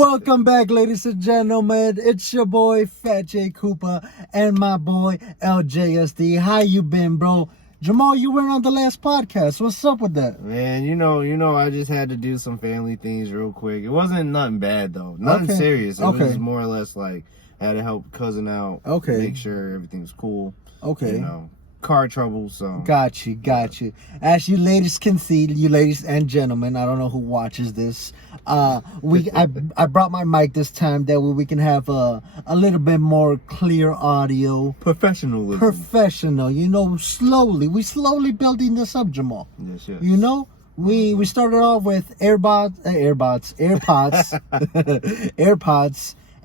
Welcome back, ladies and gentlemen. It's your boy Phat Koopa and my boy LJSD. How you been, bro? Jamal, you weren't on the last podcast. What's up with that? Man, you know, I just had to do some family things real quick. It wasn't nothing bad though. Nothing serious. It was more or less like I had to help cousin out. Make sure everything's cool. You know, car trouble, so. Got you. As you ladies can see, you ladies and gentlemen, I don't know who watches this. I brought my mic this time that way we can have a little bit more clear audio. Professional, you know, we slowly building this up, Jamal. Yes. You know, we started off with AirPods,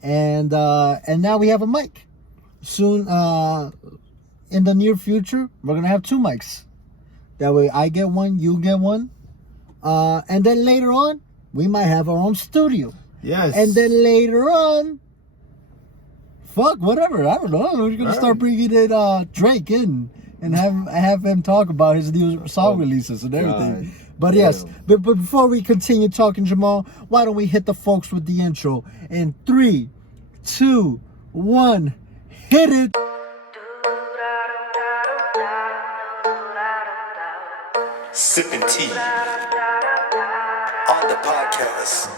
and now we have a mic. Soon, in the near future, we're gonna have two mics. That way I get one, you get one. And then later on, we might have our own studio. Yes. And then later on, whatever, I don't know. We're gonna start bringing in Drake in and have him talk about his new song releases and everything. But yes, but before we continue talking, Jamal, why don't we hit the folks with the intro in 3, 2, 1, hit it. Sipping tea on the podcast.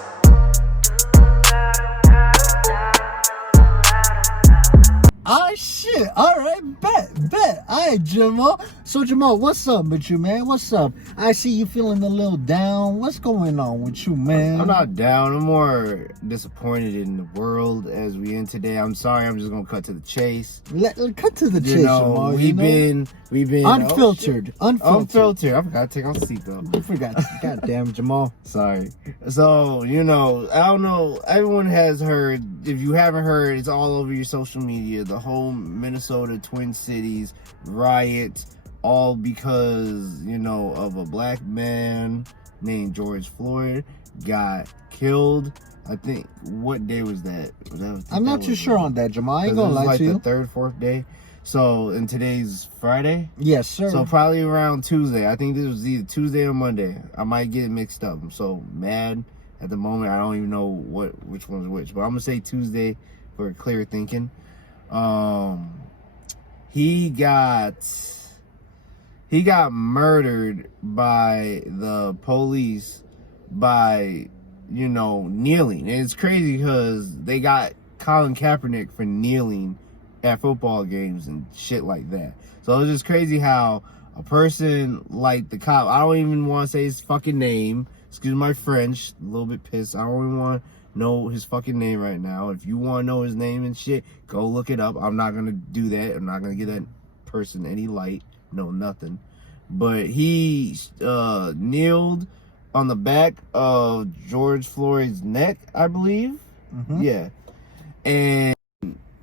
Oh shit! All right, bet. All right, Jamal. So Jamal, what's up with you, man? What's up? I see you feeling a little down. What's going on with you, man? I'm not down. I'm more disappointed in the world as we end today. I'm sorry. I'm just gonna cut to the chase. Cut to the chase, Jamal. We've been unfiltered. Unfiltered. I forgot to take off the seatbelt. You forgot. Goddamn, Jamal. Sorry. So, you know, I don't know. Everyone has heard. If you haven't heard, it's all over your social media. The whole Minnesota Twin Cities riot, all because, you know, of a black man named George Floyd got killed. I think, what day was that? I'm not too sure on that, Jamal. I ain't gonna lie to you. Like the third, fourth day. So, and today's Friday? Yes, sir. So probably around Tuesday. I think this was either Tuesday or Monday. I might get it mixed up. I'm so mad at the moment. I don't even know which one's which. But I'm gonna say Tuesday for clear thinking. He got murdered by the police by, you know, kneeling. And it's crazy because they got Colin Kaepernick for kneeling at football games and shit like that. So it's just crazy how a person like the cop, I don't even want to say his fucking name, excuse my French, a little bit pissed, I don't even want to know his fucking name right now. If you want to know his name and shit, go look it up. I'm not gonna do that. I'm not gonna give that person any light, no nothing. But he kneeled on the back of George Floyd's neck, I believe. Yeah, and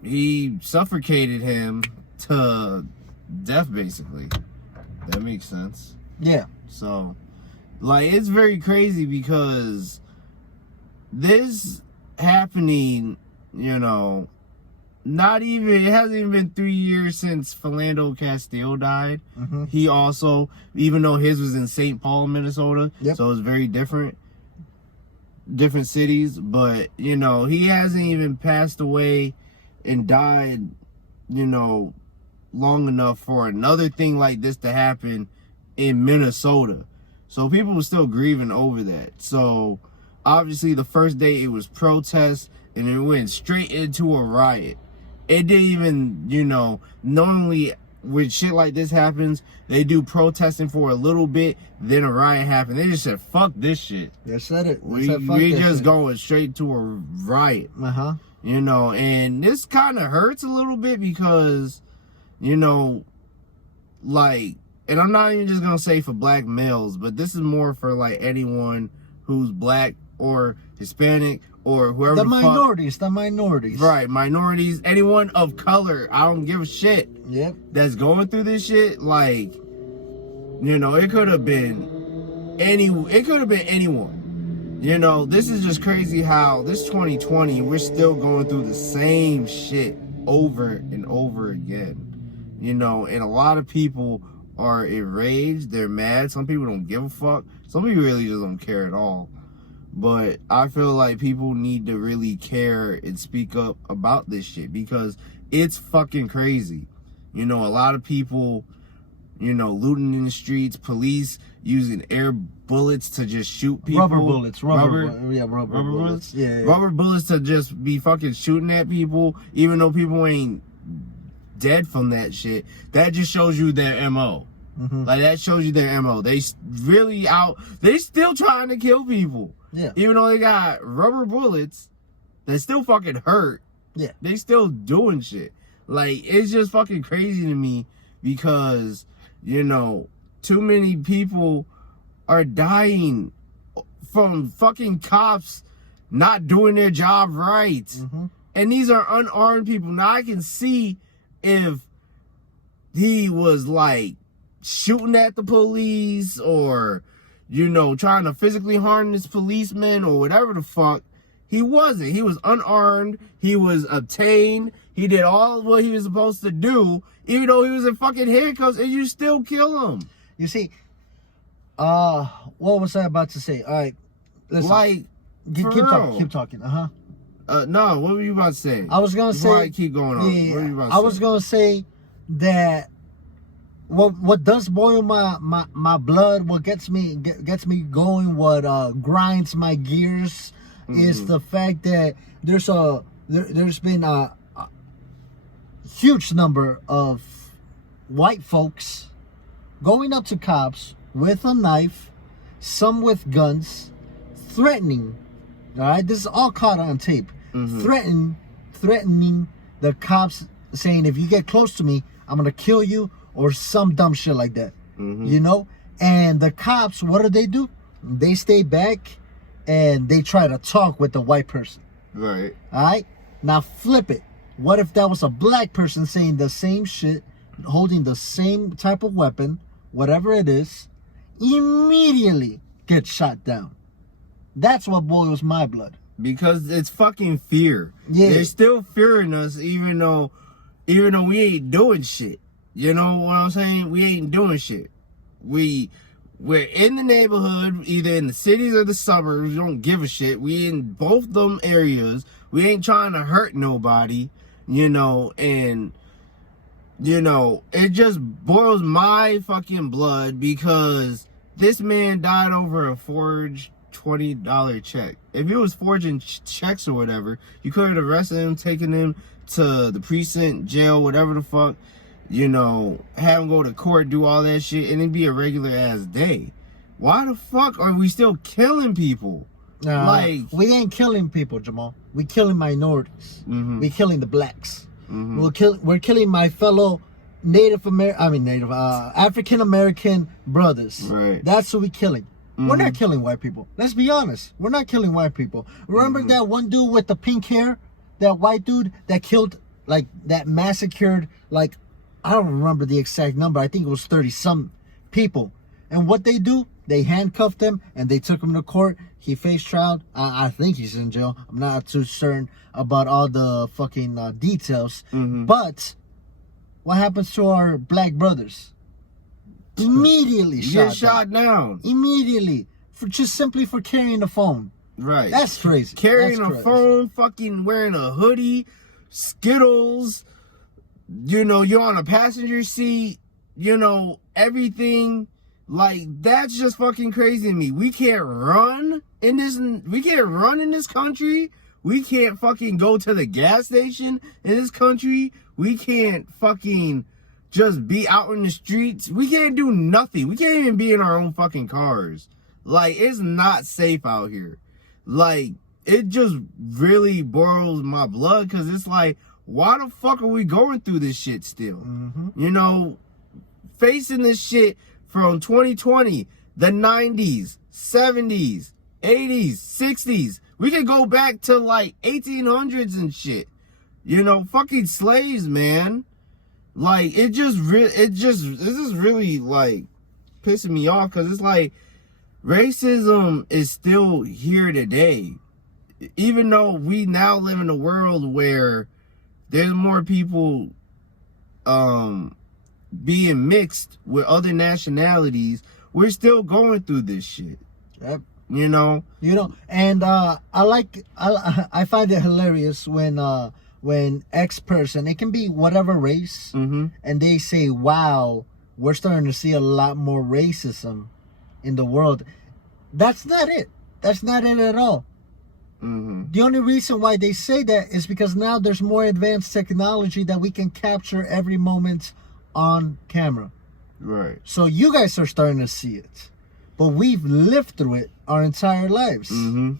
he suffocated him to death, basically. That makes sense. Yeah. So, like, it's very crazy because this happening, you know, it hasn't even been 3 years since Philando Castile died. He also, even though his was in St. Paul, Minnesota, so it's very different cities, but, you know, he hasn't even passed away and died, you know, long enough for another thing like this to happen in Minnesota. So people were still grieving over that. So obviously the first day it was protests and it went straight into a riot. It didn't even, you know, normally when shit like this happens, they do protesting for a little bit, then a riot happened. They just said, fuck this shit. They said it. We just going straight to a riot. You know, and this kind of hurts a little bit because, you know, like, and I'm not even just going to say for black males, but this is more for, like, anyone who's black or Hispanic or whoever the minorities. Right, minorities, anyone of color, I don't give a shit. Yep. That's going through this shit, like, you know, it could have been anyone. You know, this is just crazy how this 2020, we're still going through the same shit over and over again. You know, and a lot of people are enraged, they're mad. Some people don't give a fuck. Some people really just don't care at all. But I feel like people need to really care and speak up about this shit because it's fucking crazy. You know, a lot of people, you know, looting in the streets, police using air bullets to just shoot people. Rubber bullets. Rubber Rubber bullets. Yeah. Rubber bullets to just be fucking shooting at people, even though people ain't dead from that shit. That just shows you their MO. Mm-hmm. Like, that shows you their MO. They really out. They still trying to kill people. Yeah. Even though they got rubber bullets, they still fucking hurt. Yeah. They still doing shit. Like, it's just fucking crazy to me because, you know, too many people are dying from fucking cops not doing their job right. Mm-hmm. And these are unarmed people. Now, I can see if he was, like, shooting at the police or, you know, trying to physically harm this policeman or whatever the fuck. He wasn't. He was unarmed. He was obtained. He did all of what he was supposed to do, even though he was in fucking handcuffs, and you still kill him. You see, what was I about to say? All right, listen. Like, keep talking. No, what were you about to say? I was gonna Before say. I keep going on. Yeah, What were you about to I say? was gonna say that. What does boil my blood? What gets me going? What grinds my gears is the fact that there's been a huge number of white folks going up to cops with a knife, some with guns, threatening. All right, this is all caught on tape. Threatening the cops, saying if you get close to me, I'm gonna kill you. Or some dumb shit like that, you know? And the cops, what do? They stay back and they try to talk with the white person. Right. All right? Now flip it. What if that was a black person saying the same shit, holding the same type of weapon, whatever it is, immediately get shot down? That's what boils my blood. Because it's fucking fear. Yeah. They're still fearing us even though we ain't doing shit. You know what I'm saying? We ain't doing shit. We're in the neighborhood, either in the cities or the suburbs. We don't give a shit. We in both them areas. We ain't trying to hurt nobody, you know, and, you know, it just boils my fucking blood because this man died over a forged $20 check. If he was forging checks or whatever, you could have arrested him, taken him to the precinct, jail, whatever the fuck. You know, have him go to court, do all that shit, and it'd be a regular ass day. Why the fuck are we still killing people? Like, we ain't killing people, Jamal. We killing minorities. We killing the blacks. We're killing my fellow African American brothers. Right. That's who we killing. We're not killing white people. Let's be honest. We're not killing white people. Remember that one dude with the pink hair, that white dude that killed, like, that massacred, like, I don't remember the exact number. I think it was 30-some people. And what they do, they handcuffed him and they took him to court. He faced trial. I think he's in jail. I'm not too certain about all the fucking details. But what happens to our black brothers? Immediately shot down. Immediately. Simply for carrying the phone. Right. That's crazy. Carrying a phone, fucking wearing a hoodie, Skittles. You know, you're on a passenger seat, you know, everything. Like, that's just fucking crazy to me. We can't run in this country. We can't fucking go to the gas station in this country. We can't fucking just be out in the streets. We can't do nothing. We can't even be in our own fucking cars. Like, it's not safe out here. Like, it just really boils my blood because it's like, why the fuck are we going through this shit still? You know, facing this shit from 2020, the 90s, 70s, 80s, 60s. We could go back to like 1800s and shit. You know, fucking slaves, man. Like, this is really like pissing me off because it's like racism is still here today. Even though we now live in a world where there's more people being mixed with other nationalities, we're still going through this shit. Yep. You know, and I find it hilarious when X person, it can be whatever race, mm-hmm. and they say, "Wow, we're starting to see a lot more racism in the world." That's not it. That's not it at all. Mm-hmm. The only reason why they say that is because now there's more advanced technology that we can capture every moment on camera. Right. So you guys are starting to see it, but we've lived through it our entire lives. Mm-hmm.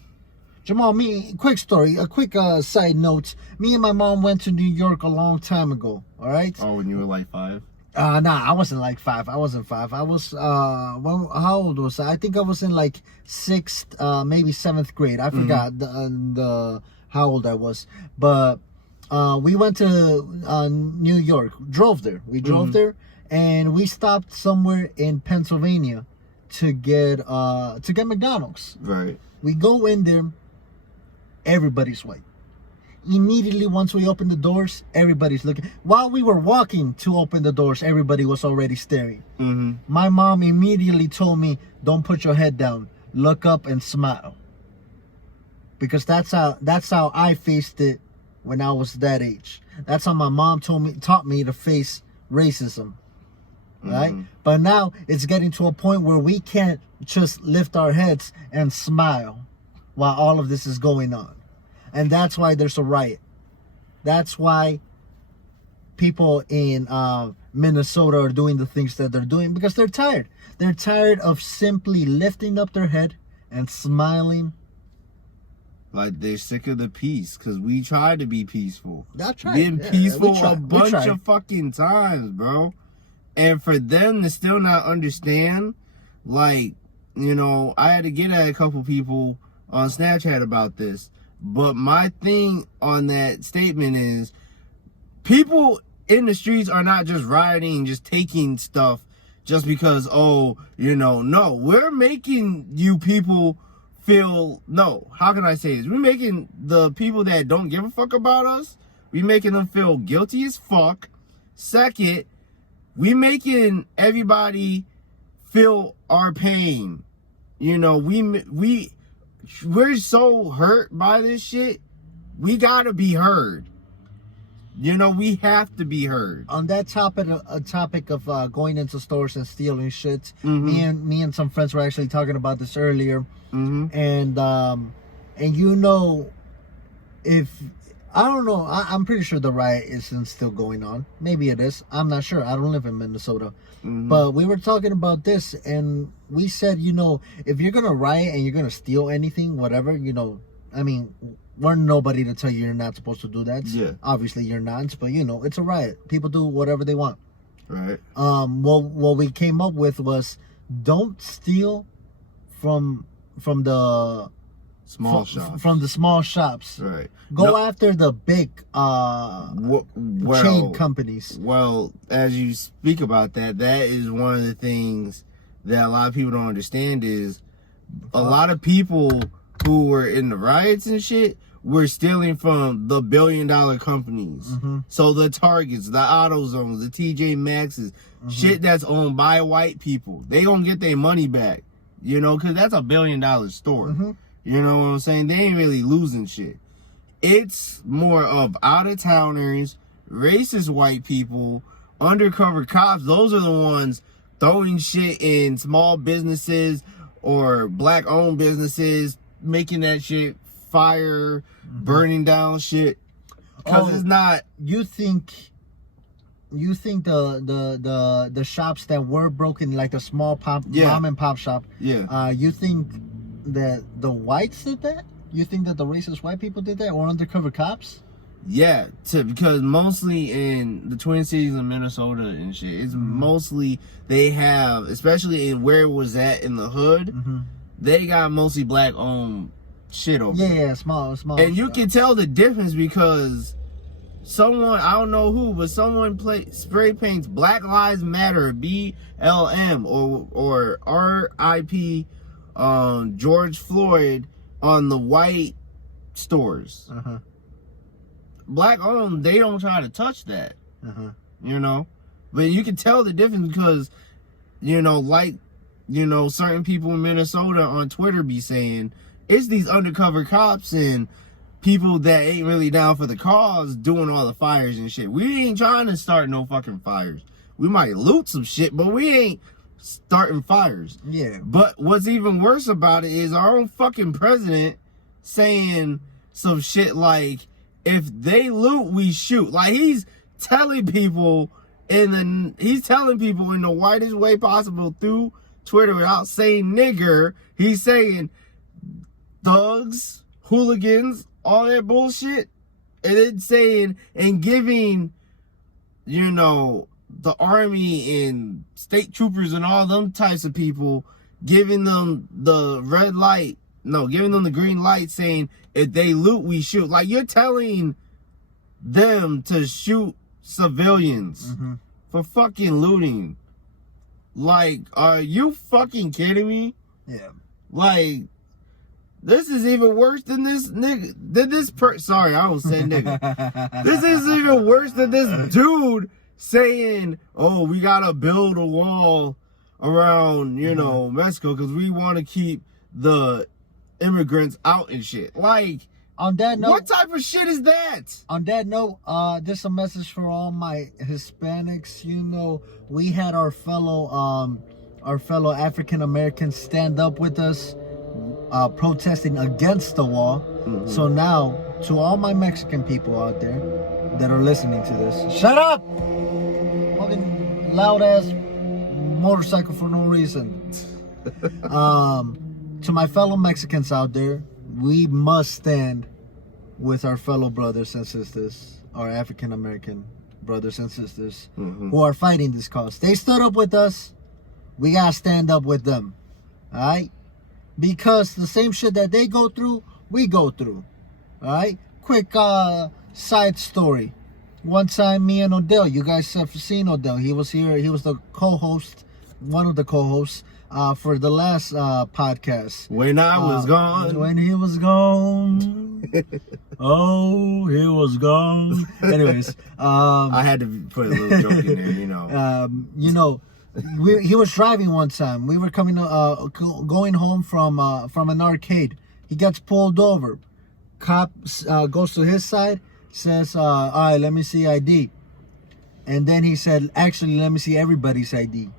Jamal, quick story, a quick side note. Me and my mom went to New York a long time ago. All right. Oh, when you were like 5? Nah, I wasn't like 5. I wasn't 5. I was well, how old was I? I think I was in like 6th, maybe 7th grade. I forgot the how old I was. But we went to New York. Drove there. We drove there, and we stopped somewhere in Pennsylvania to get McDonald's. Right. We go in there. Everybody's white. Immediately once we opened the doors, everybody's looking. While we were walking to open the doors, everybody was already staring. Mm-hmm. My mom immediately told me, "Don't put your head down. Look up and smile." Because that's how I faced it when I was that age. That's how my mom taught me to face racism. Right? Mm-hmm. But now it's getting to a point where we can't just lift our heads and smile while all of this is going on. And that's why there's a riot. That's why people in Minnesota are doing the things that they're doing, because they're tired. They're tired of simply lifting up their head and smiling. Like, they're sick of the peace, because we tried to be peaceful. That's right. Being peaceful we tried. a bunch of fucking times, bro. And for them to still not understand, like, I had to get at a couple people on Snapchat about this. But my thing on that statement is, people in the streets are not just rioting, just taking stuff just because, no, we're making you people feel, no, how can I say this? We're making the people that don't give a fuck about us, we're making them feel guilty as fuck. Second, we making everybody feel our pain. We're so hurt by this shit. We gotta be heard. We have to be heard. On that topic of going into stores and stealing shit, Mm-hmm. me and some friends were actually talking about this earlier. Mm-hmm. And if I don't know, I'm pretty sure the riot isn't still going on. Maybe it is. I'm not sure. I don't live in Minnesota. Mm-hmm. But we were talking about this, and we said, if you're gonna riot and you're gonna steal anything, whatever, I mean, we're nobody to tell you you're not supposed to do that. Yeah. Obviously you're not, but it's a riot. People do whatever they want. Right. What we came up with was, don't steal from the Small shops. From the small shops. Right. Go after the big chain companies. Well, as you speak about that is one of the things that a lot of people don't understand is a lot of people who were in the riots and shit were stealing from the billion-dollar companies. Mm-hmm. So the Targets, the AutoZones, the TJ Maxxes, shit that's owned by white people. They gonna get their money back, because that's a $1 billion store. Mm-hmm. You know what I'm saying? They ain't really losing shit. It's more of out-of-towners, racist white people, undercover cops. Those are the ones throwing shit in small businesses or black-owned businesses, making that shit fire, burning down shit. Because it's not... You think the shops that were broken, like the small mom and pop shop, you think that the whites did that? You think that the racist white people did that, or undercover cops? Yeah, because mostly in the Twin Cities of Minnesota and shit, it's mostly they have, especially in where it was at in the hood, they got mostly black-owned shit over there. Yeah, small. And you can tell the difference because someone, I don't know who, but someone spray paints Black Lives Matter, BLM, or RIP George Floyd on the white stores. Black owned, they don't try to touch that. But you can tell the difference because, like you know, certain people in Minnesota on Twitter be saying it's these undercover cops and people that ain't really down for the cause doing all the fires and shit. We ain't trying to start no fucking fires. We might loot some shit, but we ain't starting fires. Yeah. But what's even worse about it is our own fucking president saying some shit like, if they loot, we shoot. Like, he's telling people in the whitest way possible through Twitter without saying nigger. He's saying thugs, hooligans, all that bullshit, and then saying and giving, you know, the army and state troopers and all them types of people, giving them the giving them the green light, saying if they loot, we shoot. Like, you're telling them to shoot civilians for fucking looting. Like, are you fucking kidding me? Yeah. Like, this is even worse than this nigga. Sorry, I almost said nigga. This is even worse than this dude saying, oh, we gotta build a wall around, you know, Mexico because we want to keep the immigrants out and shit. Like, on that note, what type of shit is that? On that note, just a message for all my Hispanics. You know, we had our fellow African Americans stand up with us, protesting against the wall. So now, to all my Mexican people out there that are listening to this, shut up! Fucking loud ass motorcycle for no reason. To my fellow Mexicans out there, we must stand with our fellow brothers and sisters, our African American brothers and sisters who are fighting this cause. They stood up with us. We gotta stand up with them. Alright? Because the same shit that they go through, we go through. Alright? Quick side story. One time, me and Odell, you guys have seen Odell. He was here. He was the co-host, one of the co-hosts for the last podcast. When I was gone. When he was gone. Oh, he was gone. Anyways. I had to put a little joke in there, you know. You know, he was driving one time. We were going home from an arcade. He gets pulled over. Cop goes to his side, says, all right, let me see ID. And then he said, actually, let me see everybody's ID.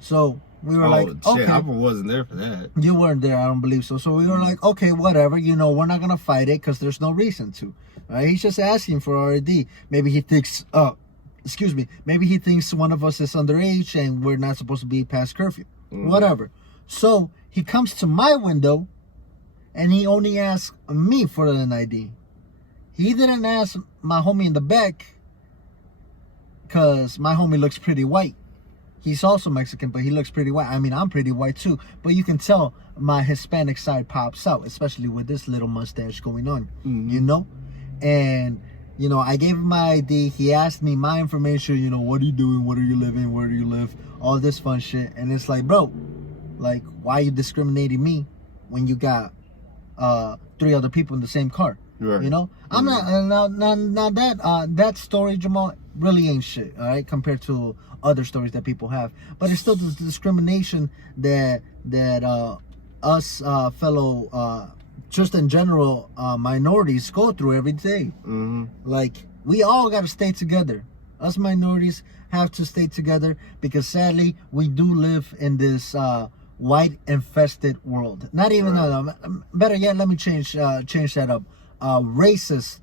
So we were like, shit, okay. I wasn't there for that. You weren't there, I don't believe so. So we were like, okay, whatever. You know, we're not going to fight it because there's no reason to. Right? He's just asking for our ID. Maybe he thinks, maybe he thinks one of us is underage and we're not supposed to be past curfew. Whatever. So he comes to my window and he only asks me for an ID. He didn't ask my homie in the back because my homie looks pretty white. He's also Mexican, but he looks pretty white. I mean, I'm pretty white too, but you can tell my Hispanic side pops out, especially with this little mustache going on, you know? And, you know, I gave him my ID. He asked me my information, you know, what are you doing? What are you living? Where do you live? All this fun shit. And it's like, bro, like, why are you discriminating me when you got 3 other people in the same car? Right. You know? I'm not, now that story, Jamal, really ain't shit, all right, compared to other stories that people have. But it's still the discrimination that us fellow, just in general, minorities go through every day. Like, we all got to stay together. Us minorities have to stay together because sadly, we do live in this white infested world. Not even, better yet, let me change that up. Racist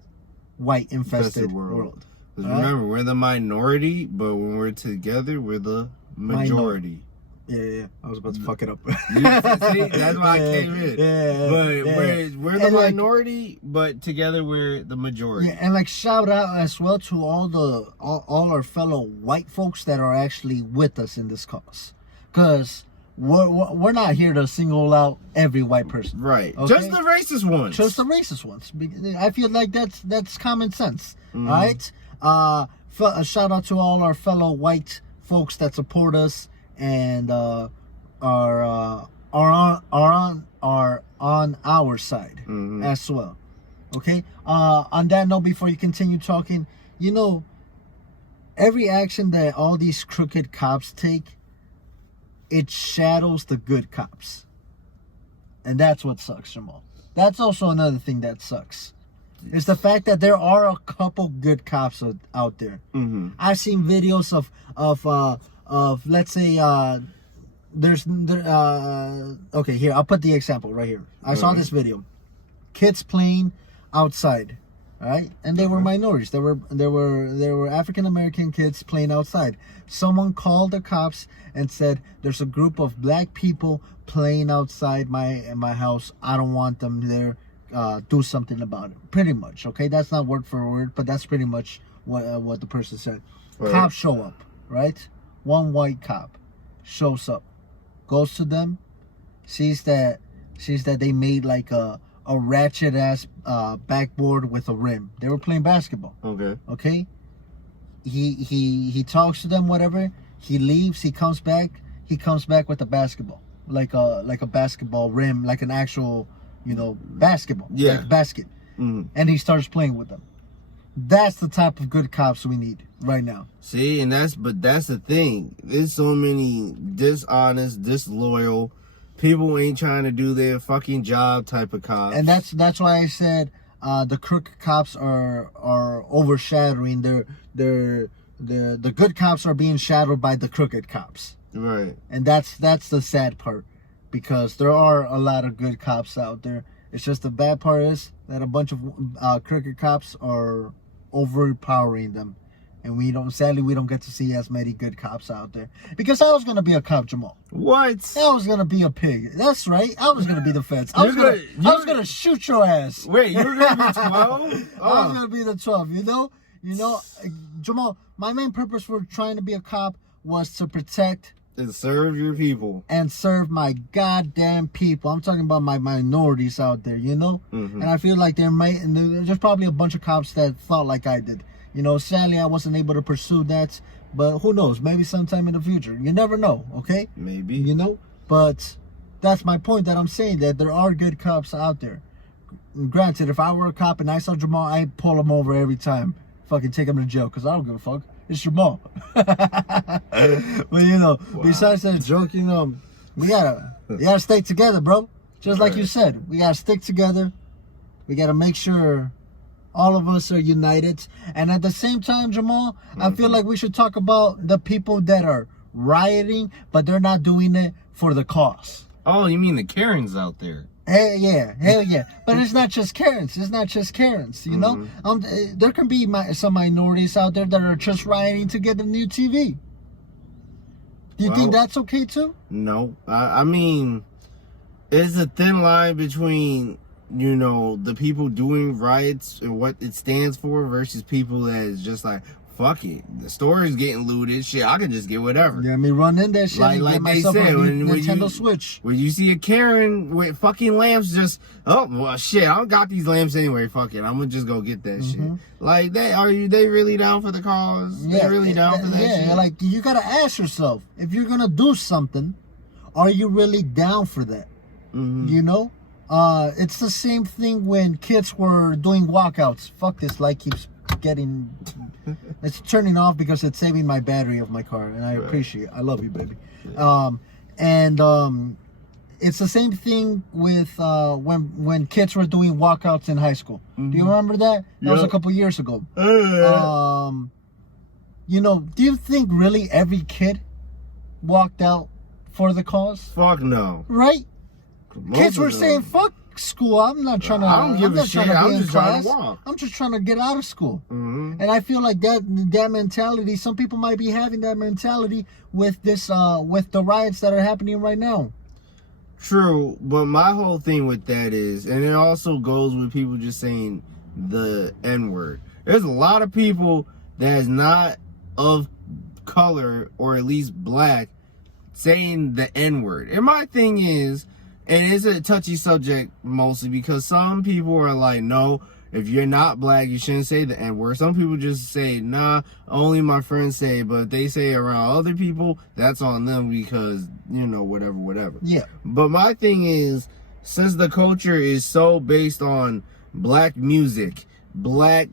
white infested world. Because remember, we're the minority, but when we're together, we're the majority. Yeah. I was about to fuck it up. See, that's why I came in. But we're the minority, but together we're the majority. Yeah, and like shout out as well to all our fellow white folks that are actually with us in this cause, because we're not here to single out every white person. Right. Okay? Just the racist ones. Just the racist ones. I feel like that's common sense. All right. A shout out to all our fellow white folks that support us and are on our side as well. Okay. On that note, before you continue talking, you know, every action that all these crooked cops take, it shadows the good cops. And that's what sucks, Jamal. That's also another thing that sucks. It's the fact that there are a couple good cops out there. Mm-hmm. I've seen videos of let's say okay, here, I'll put the example right here. I saw this video. Kids playing outside, right? And they were minorities. There were African American kids playing outside. Someone called the cops and said, "There's a group of black people playing outside my house. I don't want them there. Do something about it." Pretty much, okay? That's not word for word, but that's pretty much what the person said. Right. Cops show up, right? One white cop shows up, goes to them, sees that they made like a ratchet ass backboard with a rim. They were playing basketball. Okay. He talks to them, whatever. He leaves. He comes back with a basketball, like a basketball rim, like an actual, basketball, like basket. Mm-hmm. And he starts playing with them. That's the type of good cops we need right now. See, but that's the thing. There's so many dishonest, disloyal people ain't trying to do their fucking job type of cops. And that's why I said the crooked cops are overshadowing the good cops are being shadowed by the crooked cops. Right. And that's the sad part, because there are a lot of good cops out there. It's just the bad part is that a bunch of crooked cops are overpowering them, and sadly we don't get to see as many good cops out there. Because I was gonna be a cop, Jamal. What? I was gonna be a pig. That's right. I was gonna be the feds. I was gonna shoot your ass. Wait, you were gonna be 12? I was gonna be the 12. You know, Jamal. My main purpose for trying to be a cop was to protect and serve your people. And serve my goddamn people. I'm talking about my minorities out there, Mm-hmm. And I feel like there's probably a bunch of cops that thought like I did. Sadly, I wasn't able to pursue that. But who knows? Maybe sometime in the future. You never know, okay? Maybe. But that's my point, that I'm saying that there are good cops out there. Granted, if I were a cop and I saw Jamal, I'd pull him over every time. Fucking take him to jail, because I don't give a fuck. It's Jamal. But Wow. Besides that joke, we gotta stay together, bro. Just like you said, we gotta stick together. We gotta make sure all of us are united. And at the same time, Jamal, I feel like we should talk about the people that are rioting, but they're not doing it for the cause. Oh, you mean the Karens out there? Hell yeah. But it's not just Karens. There can be some minorities out there that are just rioting to get a new TV. Do you think that's okay too? No. I mean, it's a thin line between, the people doing riots and what it stands for versus people that is just like, fuck it, the store is getting looted. Shit, I can just get whatever. Yeah, run in that shit. Like they said, Nintendo Switch. When you see a Karen with fucking lamps, just shit, I don't got these lamps anyway. Fuck it, I'm gonna just go get that shit. Like they really down for the cause? Yeah, they really down for that shit? Yeah, like you gotta ask yourself, if you're gonna do something, are you really down for that? It's the same thing when kids were doing walkouts. Fuck, this light keeps it's turning off because it's saving my battery of my car, and I appreciate it. I love you, baby. It's the same thing with when kids were doing walkouts in high school. Do you remember that? That was a couple years ago. Do you think really every kid walked out for the cause? Fuck no. Right? Most Kids were of them. saying, fuck school. I'm not trying to. I don't give a shit. I'm just trying to walk. I'm just trying to get out of school. Mm-hmm. And I feel like that mentality, some people might be having that mentality with this with the riots that are happening right now. True, but my whole thing with that is, and it also goes with people just saying the N-word. There's a lot of people that is not of color, or at least black, saying the N-word. And my thing is, and it's a touchy subject mostly because some people are like, no, if you're not black, you shouldn't say the N-word. Some people just say, nah, only my friends say it. But if they say it around other people, that's on them because, whatever. Yeah. But my thing is, since the culture is so based on black music, black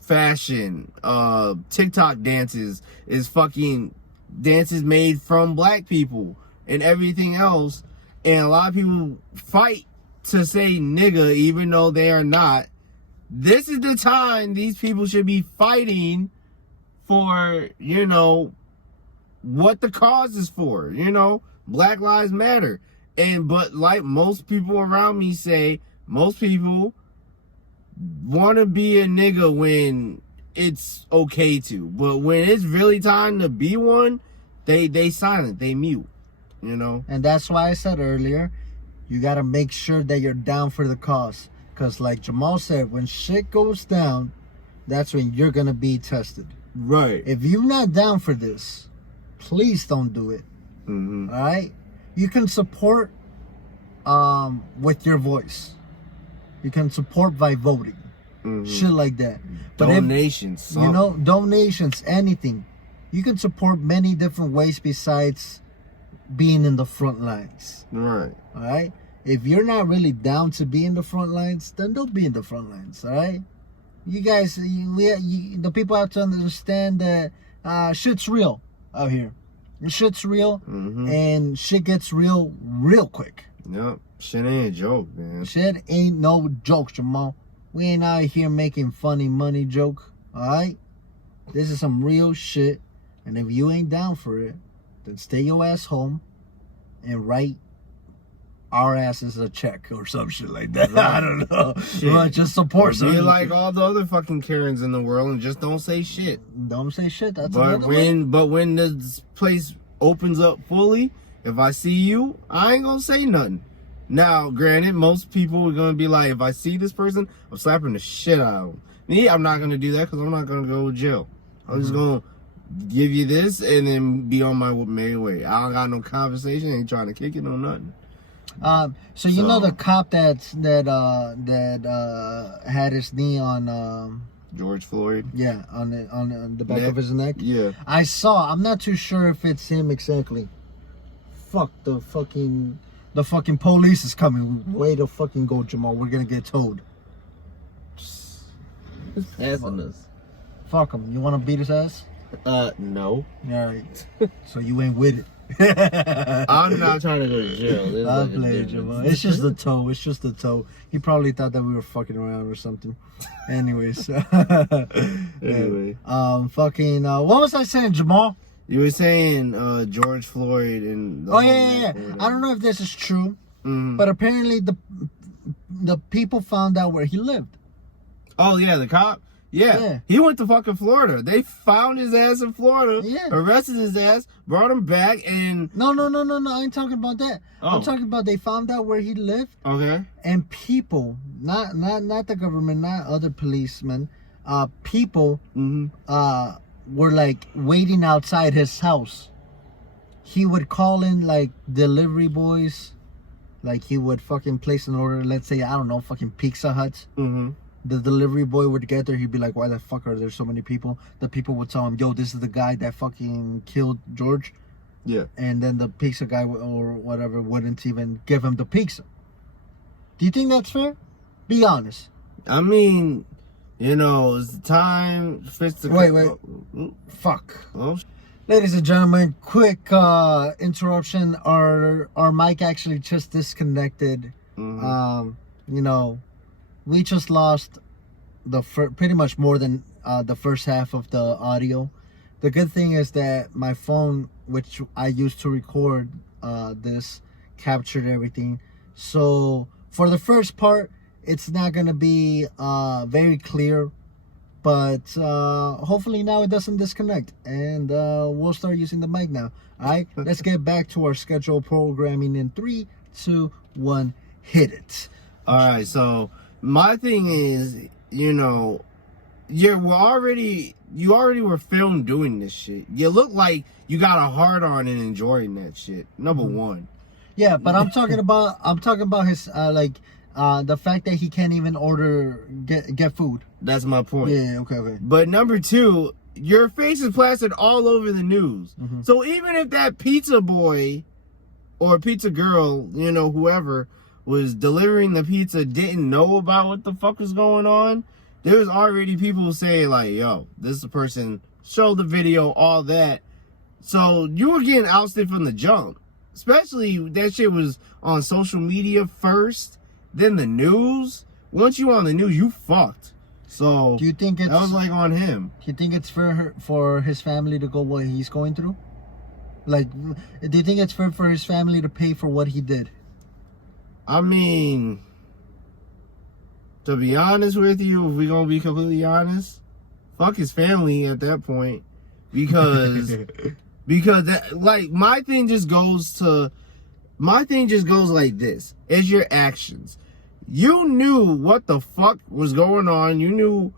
fashion, TikTok dances is fucking dances made from black people, and everything else. And a lot of people fight to say nigga even though they are not. This is the time these people should be fighting for, you know, what the cause is for, you know, Black Lives Matter. But like most people around me say, most people want to be a nigga when it's okay to, but when it's really time to be one, they silent, they mute, you know. And that's why I said earlier, you got to make sure that you're down for the cause, because like Jamal said, when shit goes down, that's when you're gonna be tested. Right. If you're not down for this, please don't do it. Mm-hmm. All right, you can support with your voice. You can support by voting. Mm-hmm. Shit like that. But donations, you know, donations, anything. You can support many different ways besides being in the front lines. Right. All right. If you're not really down to be in the front lines, then don't be in the front lines. All right. You guys, the people have to understand that shit's real out here. Shit's real, and shit gets real quick. Yep. Shit ain't a joke, man. Shit ain't no joke, Jamal. We ain't out here making funny money joke. All right. This is some real shit. And if you ain't down for it, then stay your ass home and write our asses a check or some shit like that. Right. I don't know. But just support something. Be like all the other fucking Karens in the world and just don't say shit. Don't say shit. That's but when this place opens up fully, if I see you, I ain't gonna say nothing. Now, granted, most people are gonna be like, if I see this person, I'm slapping the shit out of them. Me, I'm not gonna do that because I'm not gonna go to jail. I'm just gonna give you this and then be on my merry way. I don't got no conversation, ain't trying to kick it or nothing. So you know the cop that had his knee on George Floyd? Yeah, on the back of his neck. Yeah. I saw. I'm not too sure if it's him exactly. Fuck the fucking police is coming. Way to fucking go, Jamal. We're gonna get towed. Passing us. Fuck him. You want to beat his ass? No. All right. So you ain't with it. I'm not trying to go to jail. I played Jamal. It's just the toe. It's just the toe. He probably thought that we were fucking around or something. Anyways. Anyway. What was I saying, Jamal? You were saying George Floyd and... yeah. I don't know if this is true, but apparently the people found out where he lived. Oh, yeah, the cop? Yeah. He went to fucking Florida. They found his ass in Florida, arrested his ass, brought him back, and... No, I ain't talking about that. Oh. I'm talking about they found out where he lived. Okay. And people, not the government, not other policemen, people were like waiting outside his house. He would call in like delivery boys. Like he would fucking place an order, let's say, I don't know, fucking Pizza Hut. The delivery boy would get there. He'd be like, why the fuck are there so many people? The people would tell him, yo, this is the guy that fucking killed George. Yeah. And then the pizza guy or whatever wouldn't even give him the pizza. Do you think that's fair? Be honest. I mean, you know, it's time fits the... Wait. Fuck. Oh. Ladies and gentlemen, quick interruption. Our mic actually just disconnected. You know, we just lost pretty much more than the first half of the audio. The good thing is that my phone, which I used to record this, captured everything. So for the first part, it's not going to be very clear. But hopefully now it doesn't disconnect. And we'll start using the mic now. All right, let's get back to our scheduled programming in 3, 2, 1, hit it. All right, so... my thing is, you know, you already were filmed doing this shit. You look like you got a hard on and enjoying that shit. Number one. Yeah, but I'm talking about his the fact that he can't even get food. That's my point. Yeah, okay. But number two, your face is plastered all over the news. So even if that pizza boy or pizza girl, you know, whoever was delivering the pizza didn't know about what the fuck was going on, there was already people saying like, yo, this is the person, show the video, all that. So you were getting ousted from the jump. especially that shit was on social media first, then the news. Once you on the news, you fucked. So do you think it's that was like on him? Do you think it's fair for his family to go what he's going through? Like, do you think it's fair for his family to pay for what he did? I mean, to be honest with you, if we're gonna be completely honest, fuck his family at that point, because that, like, my thing just goes like this: it's your actions. You knew what the fuck was going on. You knew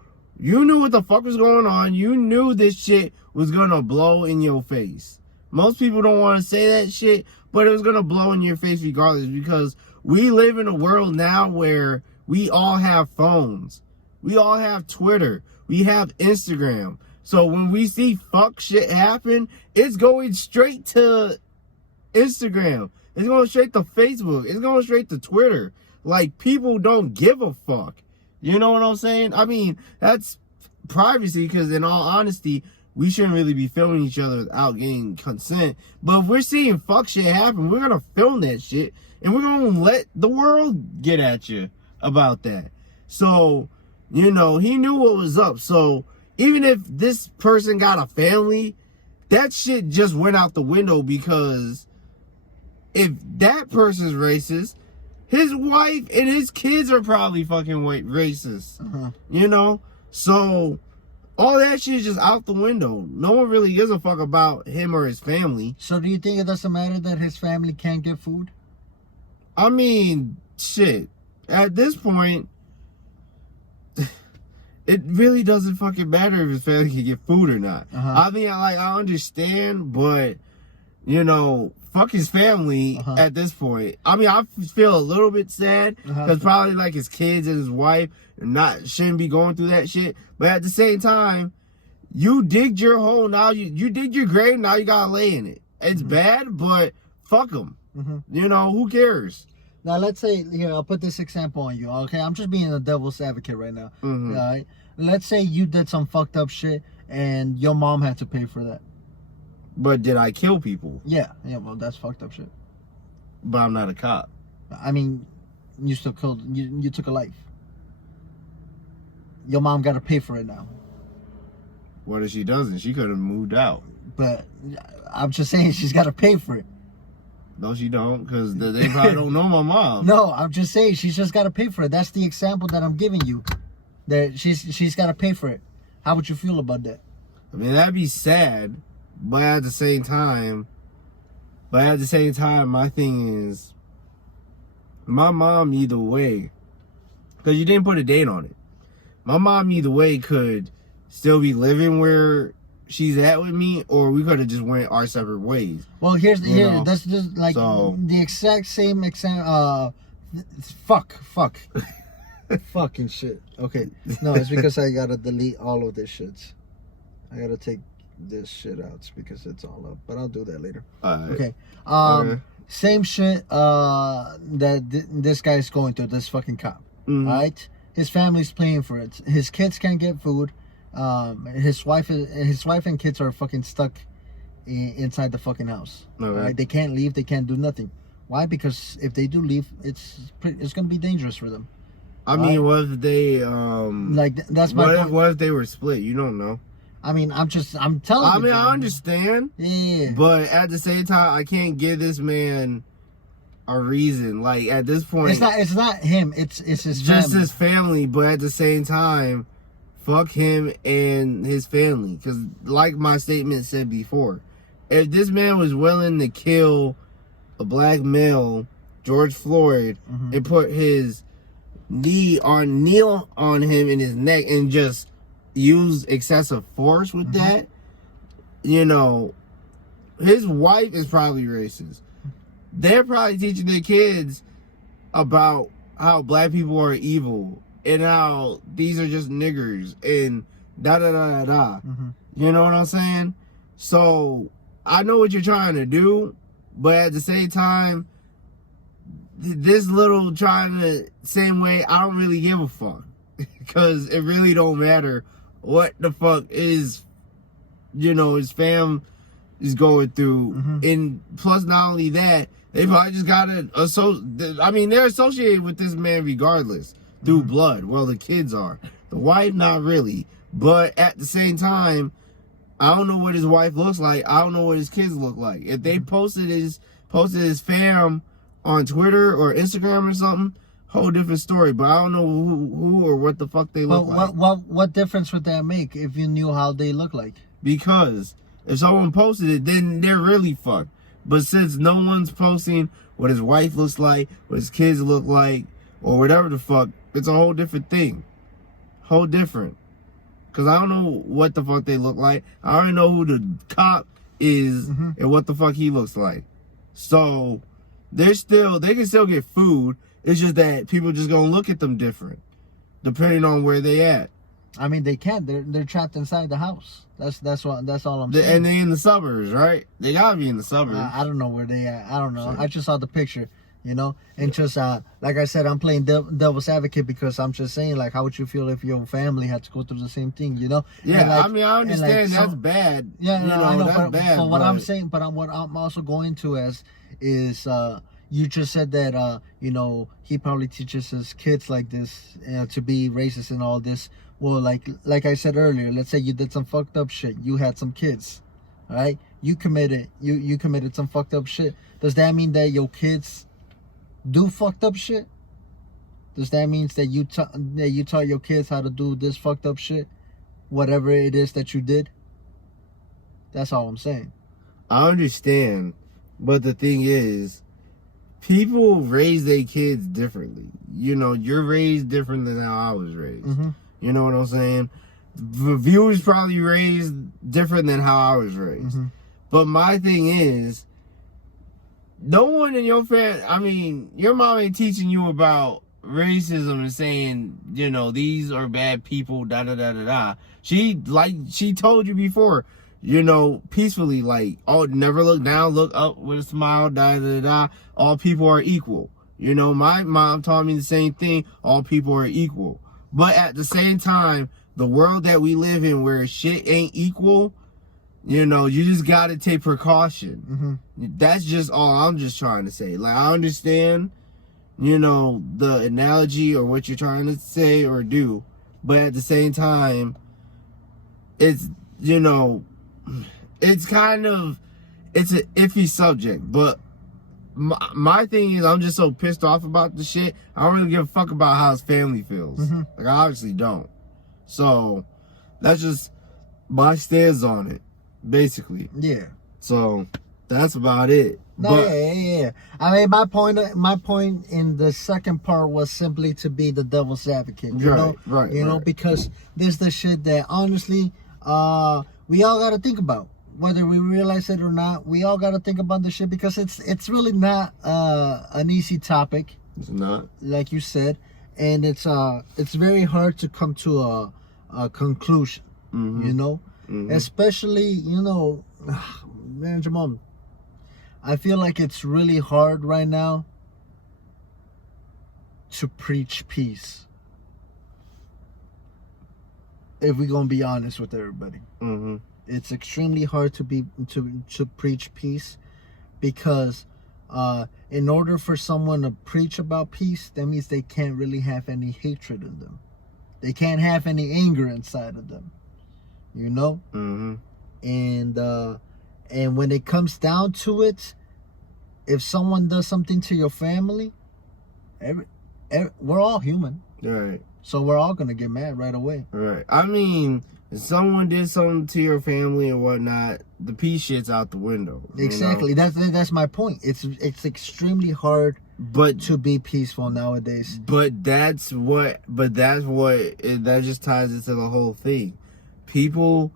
what the fuck was going on. You knew this shit was gonna blow in your face. Most people don't want to say that shit, but it was gonna blow in your face regardless, because we live in a world now where we all have phones. We all have Twitter. We have Instagram. So when we see fuck shit happen, it's going straight to Instagram. It's going straight to Facebook. It's going straight to Twitter. Like, people don't give a fuck. You know what I'm saying? I mean, that's privacy, because in all honesty, we shouldn't really be filming each other without getting consent. But if we're seeing fuck shit happen, we're going to film that shit. And we're going to let the world get at you about that. So, you know, he knew what was up. So, even if this person got a family, that shit just went out the window, because if that person's racist, his wife and his kids are probably fucking racist. You know? So, all that shit is just out the window. No one really gives a fuck about him or his family. So do you think it doesn't matter that his family can't get food? I mean, shit. At this point, it really doesn't fucking matter if his family can get food or not. I mean, I understand, but, you know, fuck his family at this point. I mean, I feel a little bit sad, because probably, like, his kids and his wife shouldn't be going through that shit. But at the same time, you digged your hole, now you digged your grave, now you gotta lay in it. It's bad, but fuck them. You know, who cares? Now, let's say, here, I'll put this example on you, okay? I'm just being a devil's advocate right now. All right? Let's say you did some fucked up shit, and your mom had to pay for that. But did I kill people? Yeah, well, that's fucked up shit. But I'm not a cop. I mean, you still killed, you took a life. Your mom got to pay for it now. What if she doesn't? She could have moved out. But I'm just saying, she's got to pay for it. No, she don't, because they probably don't know my mom. No, I'm just saying, she's just got to pay for it. That's the example that I'm giving you. That she's got to pay for it. How would you feel about that? I mean, that'd be sad, but at the same time, my thing is, my mom either way, because you didn't put a date on it, my mom either way could still be living where she's at with me, or we could have just went our separate ways. Well, that's just like the exact same fuck. Fucking shit. Okay. No, it's because I gotta delete all of this shit. I gotta take this shit out because it's all up. But I'll do that later. Okay. Same shit that this guy's going through, this fucking cop. Alright? His family's paying for it. His kids can't get food. His wife and kids are fucking stuck inside the fucking house. Right? They can't leave, they can't do nothing. Why? Because if they do leave, it's gonna be dangerous for them. I mean, what if they that's my point. What if they were split? You don't know. I mean, I'm telling you. I mean, I understand. Yeah. But at the same time, I can't give this man a reason. Like, at this point, it's not him. It's his just family. his family. But at the same time, fuck him and his family. Because, like my statement said before, if this man was willing to kill a black male, George Floyd, and put his kneel on him in his neck and just use excessive force with that, you know, his wife is probably racist. They're probably teaching their kids about how black people are evil and how these are just niggers and da da da da da. You know what I'm saying? So I know what you're trying to do, but at the same time, this little trying to same way, I don't really give a fuck, because it really don't matter what the fuck is, you know, his is going through. Mm-hmm. And plus, not only that, they probably just got I mean, they're associated with this man regardless through Mm-hmm. blood. Well, the kids are. The wife, not really. But at the same time, I don't know what his wife looks like. I don't know what his kids look like. If they posted his fam on Twitter or Instagram or something, whole different story. But I don't know who or what the fuck they look like. What difference would that make if you knew how they look like? Because if someone posted it, then they're really fucked. But since no one's posting what his wife looks like, what his kids look like, or whatever the fuck, it's a whole different thing. Whole different. Because I don't know what the fuck they look like. I already know who the cop is and what the fuck he looks like. So, they can still get food. It's just that people just gonna look at them different. Depending on where they at. I mean, they can't. They're trapped inside the house. That's all I'm saying. And they in the suburbs, right? They gotta be in the suburbs. I don't know where they at. I don't know. Sure. I just saw the picture, you know, and just like I said, I'm playing devil's advocate because I'm just saying, like, how would you feel if your family had to go through the same thing, you know? Yeah, And, like, I mean, I understand like, that's bad. Yeah, you know, I know. that's bad. But what I'm saying, what I'm also going to is you just said that you know, he probably teaches his kids like this to be racist and all this. Well, like I said earlier, let's say you did some fucked up shit. You had some kids, all right? You committed some fucked up shit. Does that mean that your kids do fucked up shit? Does that mean that you taught your kids how to do this fucked up shit, whatever it is that you did? That's all I'm saying. I understand, but the thing is, people raise their kids differently. You know, you're raised different than how I was raised. Mm-hmm. You know what I'm saying? The viewers probably raised different than how I was raised. Mm-hmm. But my thing is, no one in your family, I mean, your mom ain't teaching you about racism and saying, you know, these are bad people, da da da da da. She told you before, you know, peacefully, like, oh, never look down, look up with a smile, da da da. All people are equal. You know, my mom taught me the same thing. All people are equal. But at the same time, the world that we live in where shit ain't equal, you know, you just got to take precaution. Mm-hmm. That's just all I'm just trying to say. Like, I understand, you know, the analogy or what you're trying to say or do. But at the same time, it's, you know, it's kind of, it's an iffy subject. But my thing is, I'm just so pissed off about the shit. I don't really give a fuck about how his family feels. Mm-hmm. Like, I obviously don't. So, that's just my stance on it, basically. Yeah. So, that's about it. No, But, yeah. I mean, my point in the second part was simply to be the devil's advocate. You know? Right. You know, because there's the shit that honestly, we all got to think about. Whether we realize it or not, we all got to think about the shit because it's really not an easy topic. It's not. Like you said, and it's very hard to come to a conclusion. Mm-hmm. You know, especially, you know, man, Jamal, I feel like it's really hard right now to preach peace. If we're gonna be honest with everybody. Mm-hmm. It's extremely hard to preach peace because in order for someone to preach about peace, that means they can't really have any hatred in them. They can't have any anger inside of them. You know? Mm-hmm. And when it comes down to it, if someone does something to your family, we're all human. Right. So we're all gonna get mad right away. Right. I mean, if someone did something to your family and whatnot, the peace shit's out the window. Exactly. Know? That's my point. It's extremely hard but to be peaceful nowadays. That just ties into the whole thing. People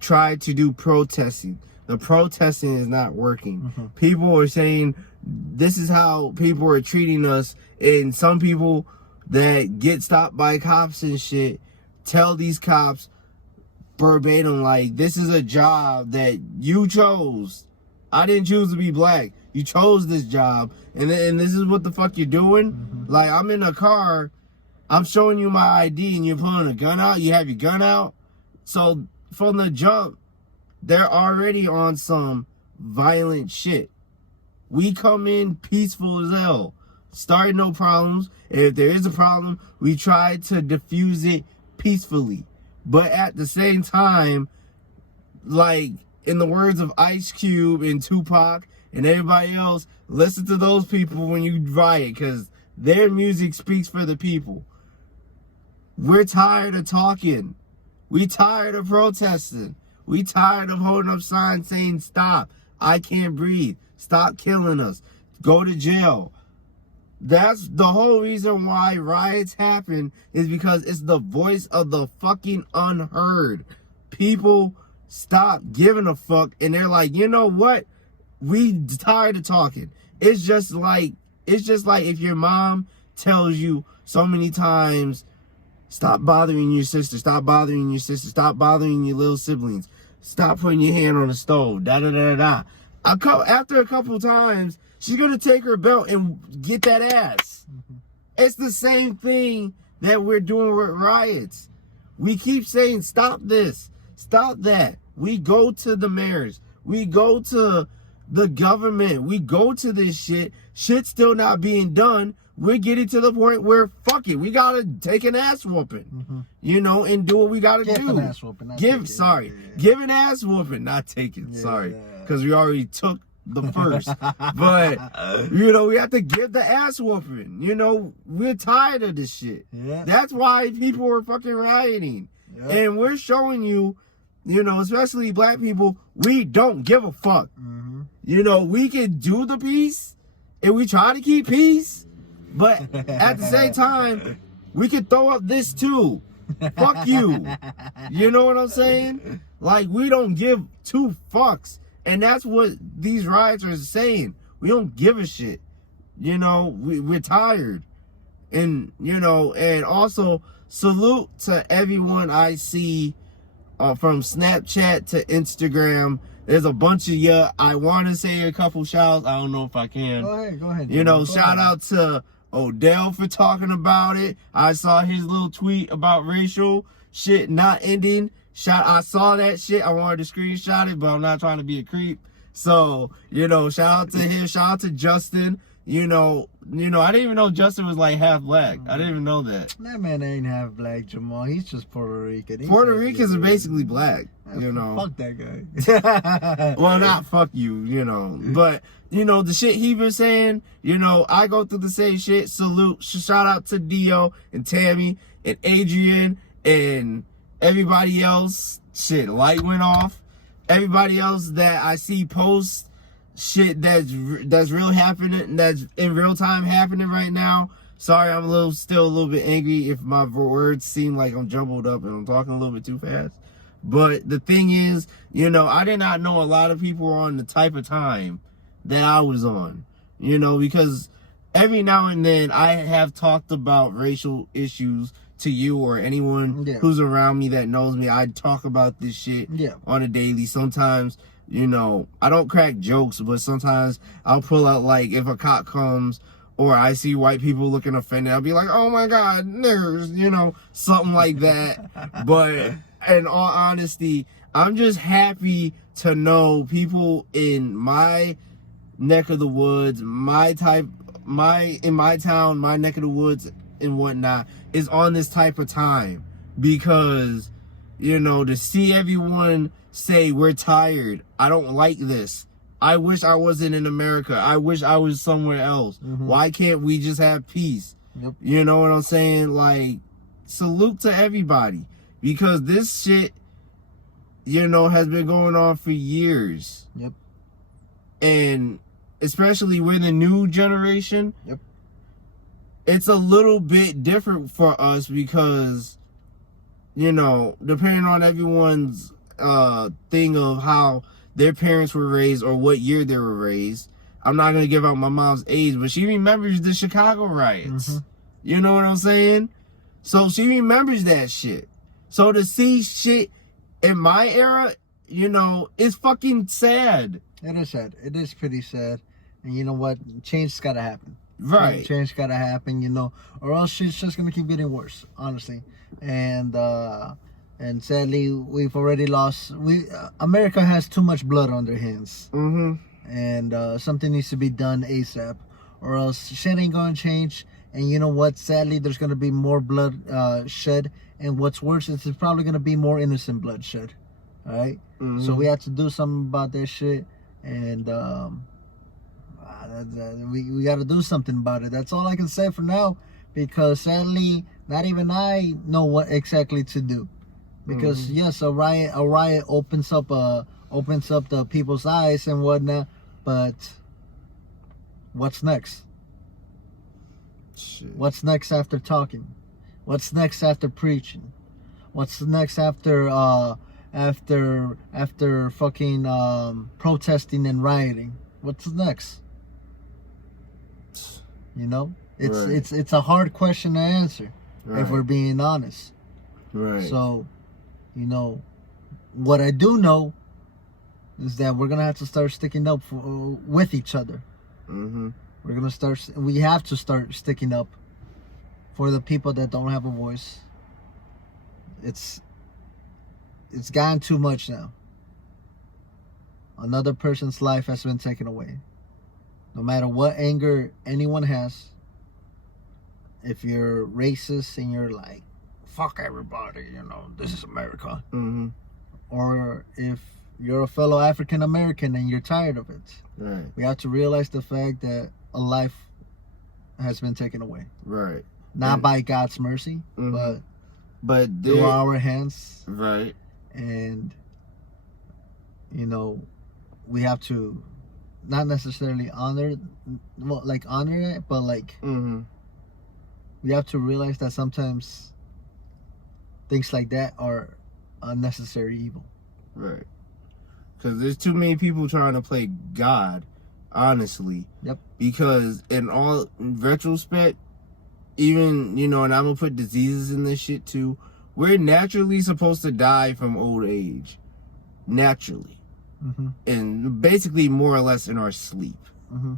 try to do protesting. The protesting is not working. Mm-hmm. People are saying this is how people are treating us, and some people that get stopped by cops and shit tell these cops verbatim, like, this is a job that you chose. I didn't choose to be black. You chose this job, and this is what the fuck you're doing. Mm-hmm. Like, I'm in a car, I'm showing you my ID, and you're pulling a gun out. You have your gun out. So from the jump, they're already on some violent shit. We come in peaceful as hell, starting no problems. And if there is a problem, we try to diffuse it peacefully. But at the same time, like in the words of Ice Cube and Tupac and everybody else, listen to those people when you riot, because their music speaks for the people. We're tired of talking. We tired of protesting. We tired of holding up signs saying, stop, I can't breathe, stop killing us, go to jail. That's the whole reason why riots happen, is because it's the voice of the fucking unheard. People stop giving a fuck, and they're like, you know what? We tired of talking. It's just like if your mom tells you so many times, stop bothering your sister, stop bothering your sister, stop bothering your little siblings, stop putting your hand on the stove, da-da-da-da-da. After a couple times, she's going to take her belt and get that ass. It's the same thing that we're doing with riots. We keep saying, stop this, stop that. We go to the mayors. We go to the government. We go to this shit. Shit's still not being done. We're getting to the point where, fuck it, we got to take an ass whooping, you know, and do what we got to do. Give an ass whooping. Give an ass whooping, not take it, because we already took the first. But, you know, we have to give the ass whooping. You know, we're tired of this shit. Yeah. That's why people are fucking rioting. Yeah. And we're showing you, you know, especially black people, we don't give a fuck. You know, we can do the peace, and we try to keep peace. But at the same time, we could throw up this too. Fuck you. You know what I'm saying? Like, we don't give two fucks. And that's what these riots are saying. We don't give a shit. You know, we're tired. And, you know, and also salute to everyone I see from Snapchat to Instagram. There's a bunch of you. I want to say a couple shouts. I don't know if I can. Go ahead. You know, shout out to Odell for talking about it. I saw his little tweet about racial shit not ending. I saw that shit. I wanted to screenshot it, but I'm not trying to be a creep. So, you know, shout out to him. Shout out to Justin. You know, I didn't even know Justin was like half black. I didn't even know that. That man ain't half black, Jamal. He's just Puerto Rican. Puerto Ricans are basically black, you know. Fuck that guy. Well, not fuck you, you know. But, you know, the shit he been saying, you know, I go through the same shit. Salute. Shout out to Dio and Tammy and Adrian and everybody else. Shit, light went off. Everybody else that I see post shit that's real happening, that's in real time happening right now. Sorry, I'm still a little bit angry if my words seem like I'm jumbled up and I'm talking a little bit too fast. But the thing is, you know, I did not know a lot of people were on the type of time that I was on, you know, because every now and then I have talked about racial issues to you or anyone who's around me that knows me. I talk about this shit on a daily. Sometimes, you know, I don't crack jokes, but sometimes I'll pull out, like, if a cop comes or I see white people looking offended, I'll be like, oh my God, niggers, you know, something like that. But in all honesty, I'm just happy to know people in my neck of the woods, in my town, my neck of the woods and whatnot, is on this type of time. Because, you know, to see everyone say we're tired, I don't like this, I wish I wasn't in America, I wish I was somewhere else, why can't we just have peace? You know what I'm saying? Like, salute to everybody, because this shit, you know, has been going on for years. And especially with the new generation, it's a little bit different for us because, you know, depending on everyone's thing of how their parents were raised or what year they were raised. I'm not gonna give out my mom's age, but she remembers the Chicago riots. You know what I'm saying? So she remembers that shit. So to see shit in my era, you know, it's fucking sad. It is sad. It is pretty sad. And you know what? Change's gotta happen. Right. Change gotta happen, you know, or else shit's just gonna keep getting worse, honestly. And And sadly, we've already lost. America has too much blood on their hands, and something needs to be done ASAP, or else shit ain't gonna change. And you know what? Sadly, there's gonna be more blood shed, and what's worse is there's probably gonna be more innocent blood shed. All right. So we have to do something about that shit, and we got to do something about it. That's all I can say for now, because sadly, not even I know what exactly to do. Because yes, a riot opens up the people's eyes and whatnot, but what's next? Shit. What's next after talking? What's next after preaching? What's next after fucking protesting and rioting? What's next? You know, it's a hard question to answer, if we're being honest. Right. So, you know, what I do know is that we're gonna have to start sticking up with each other. We have to start sticking up for the people that don't have a voice. It's gotten too much now. Another person's life has been taken away. No matter what anger anyone has, if you're racist and you're like, fuck everybody, you know, this is America. Or if you're a fellow African American and you're tired of it, we have to realize the fact that a life has been taken away. Not by God's mercy, but through our hands. And, you know, we have to not necessarily honor it, but like, we have to realize that sometimes things like that are unnecessary evil. Because there's too many people trying to play God, honestly. Because in all retrospect, even, you know, and I'm going to put diseases in this shit too, we're naturally supposed to die from old age. Naturally. And basically more or less in our sleep.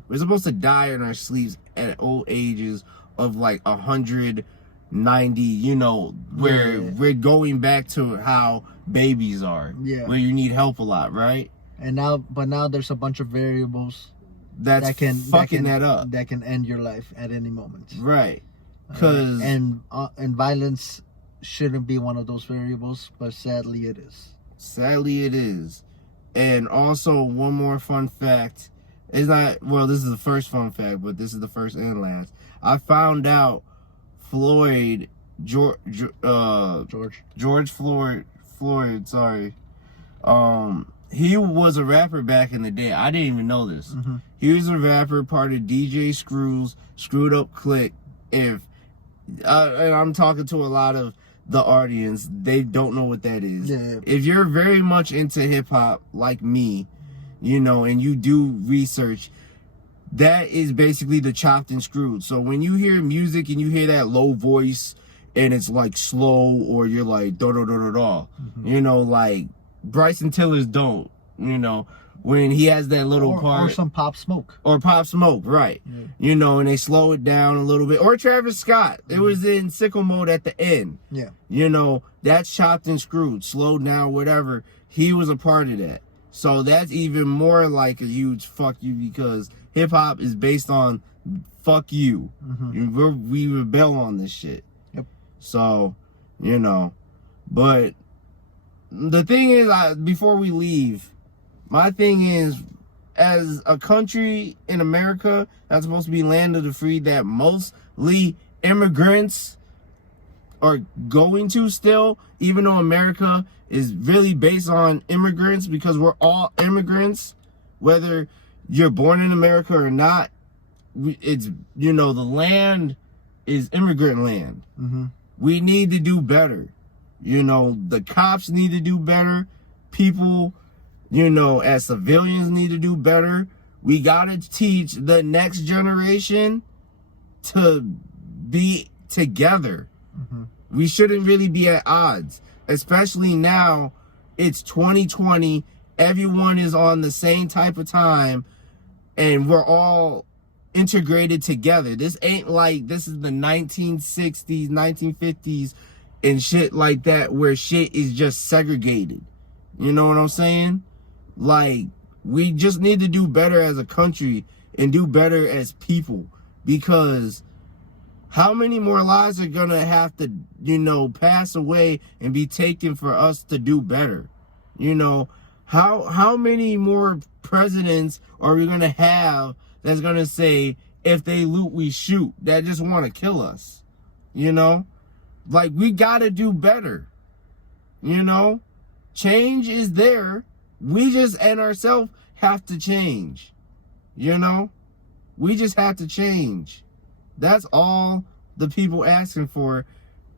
We're supposed to die in our sleeps at old ages of like 190, you know, where we're going back to how babies are. Where you need help a lot, right? And now there's a bunch of variables that can end your life at any moment. Cause and violence shouldn't be one of those variables, but sadly it is. And also, one more fun fact. It's not, well, this is the first fun fact, but this is the first and last. I found out George Floyd, sorry. He was a rapper back in the day. I didn't even know this. He was a rapper, part of DJ Screw's Screwed Up Clique. And I'm talking to a lot of the audience, they don't know what that is. If you're very much into hip-hop like me, you know, and you do research, that is basically the chopped and screwed. So when you hear music and you hear that low voice and it's like slow, or you're like da da da da da, you know, like Bryson Tiller's don't, you know, when he has that little part, or some Pop Smoke, right? You know, and they slow it down a little bit. Or Travis Scott, it was in sicko mode at the end. You know, that's chopped and screwed, slowed down, whatever. He was a part of that. So that's even more like a huge fuck you, because hip hop is based on fuck you. We rebel on this shit. So, you know, but the thing is, before we leave, my thing is, as a country in America that's supposed to be land of the free, that mostly immigrants are going to still, even though America is really based on immigrants, because we're all immigrants, whether you're born in America or not. It's, you know, the land is immigrant land. We need to do better. You know, the cops need to do better. People, you know, as civilians need to do better. We got to teach the next generation to be together. We shouldn't really be at odds, especially now. It's 2020. Everyone is on the same type of time, and we're all integrated together. This ain't like this is the 1960s, 1950s. and shit like that, where shit is just segregated. You know what I'm saying? Like, we just need to do better as a country and do better as people, because how many more lives are gonna have to, you know, pass away and be taken for us to do better? You know, how many more presidents are we gonna have that's gonna say, if they loot, we shoot, that just want to kill us? You know, like, we gotta do better. You know, change is there. We just and ourselves have to change. You know, we just have to change. That's all the people asking for,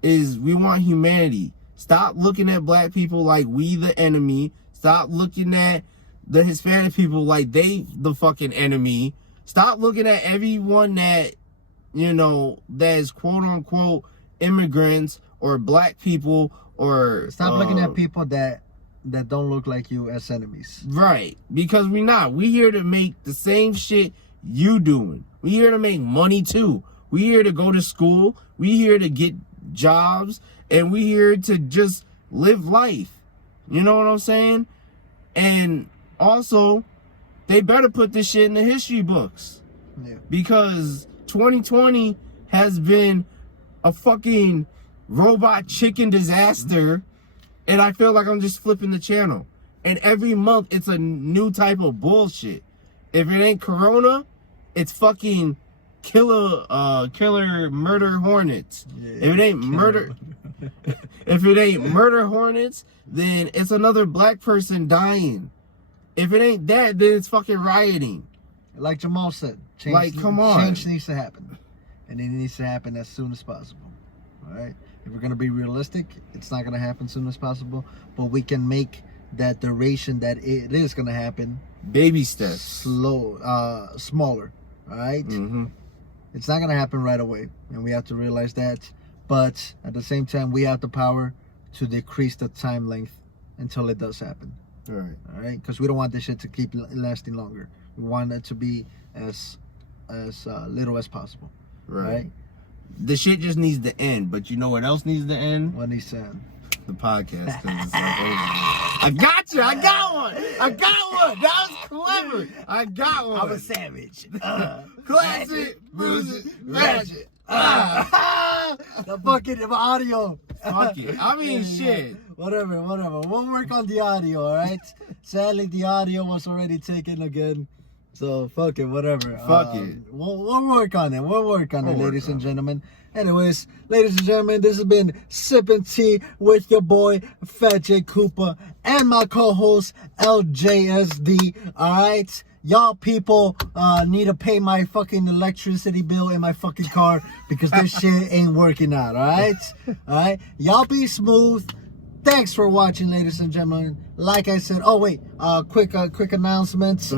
is we want humanity. Stop looking at black people like we the enemy. Stop looking at the Hispanic people like they the fucking enemy. Stop looking at everyone that, you know, that is quote unquote immigrants or black people, or stop looking at people that don't look like you as enemies. Right. Because we not. We here to make the same shit you doing. We here to make money too. We here to go to school. We here to get jobs. And we here to just live life. You know what I'm saying? And also, they better put this shit in the history books. Yeah. Because 2020 has been a fucking robot chicken disaster. And I feel like I'm just flipping the channel. And every month, it's a new type of bullshit. If it ain't Corona, it's fucking killer murder hornets. Yeah, if it ain't murder, if it ain't murder hornets, then it's another black person dying. If it ain't that, then it's fucking rioting. Like Jamal said, change, like, come on. Change needs to happen. And it needs to happen as soon as possible. All right? If we're going to be realistic, it's not going to happen as soon as possible. But we can make that duration that it is going to happen. Baby steps. Smaller. All right? Mm-hmm. It's not going to happen right away. And we have to realize that. But at the same time, we have the power to decrease the time length until it does happen. Right. All right? Because we don't want this shit to keep lasting longer. We want it to be as little as possible. Right? The shit just needs to end. But you know what else needs to end? What he said. The podcast. 'Cause it's like over. I got you. I got one. That was clever. I got one. I'm a savage. Classic music ratchet. The fucking audio. Fuck it. I mean, shit. Whatever. We'll work on the audio, all right? Sadly, the audio was already taken again. So, fuck it, whatever. Fuck it. We'll work on it. Ladies and gentlemen. Anyways, ladies and gentlemen, this has been Sippin' Tea with your boy, Phat Koopa, and my co-host, LJSD, all right? Y'all people need to pay my fucking electricity bill in my fucking car because this shit ain't working out, all right? All right? Y'all be smooth. Thanks for watching, ladies and gentlemen. Like I said, quick announcements.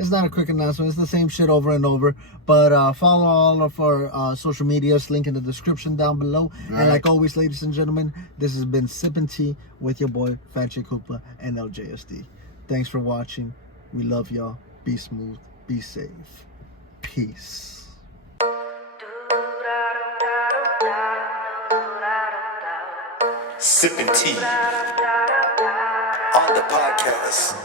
It's not a quick announcement, it's the same shit over and over, but follow all of our social medias, link in the description down below. Right. And like always, ladies and gentlemen, this has been Sippin' Tea with your boy Phat Koopa and LJSD. Thanks for watching. We love y'all. Be smooth, be safe. Peace. Sippin' tea on the podcast.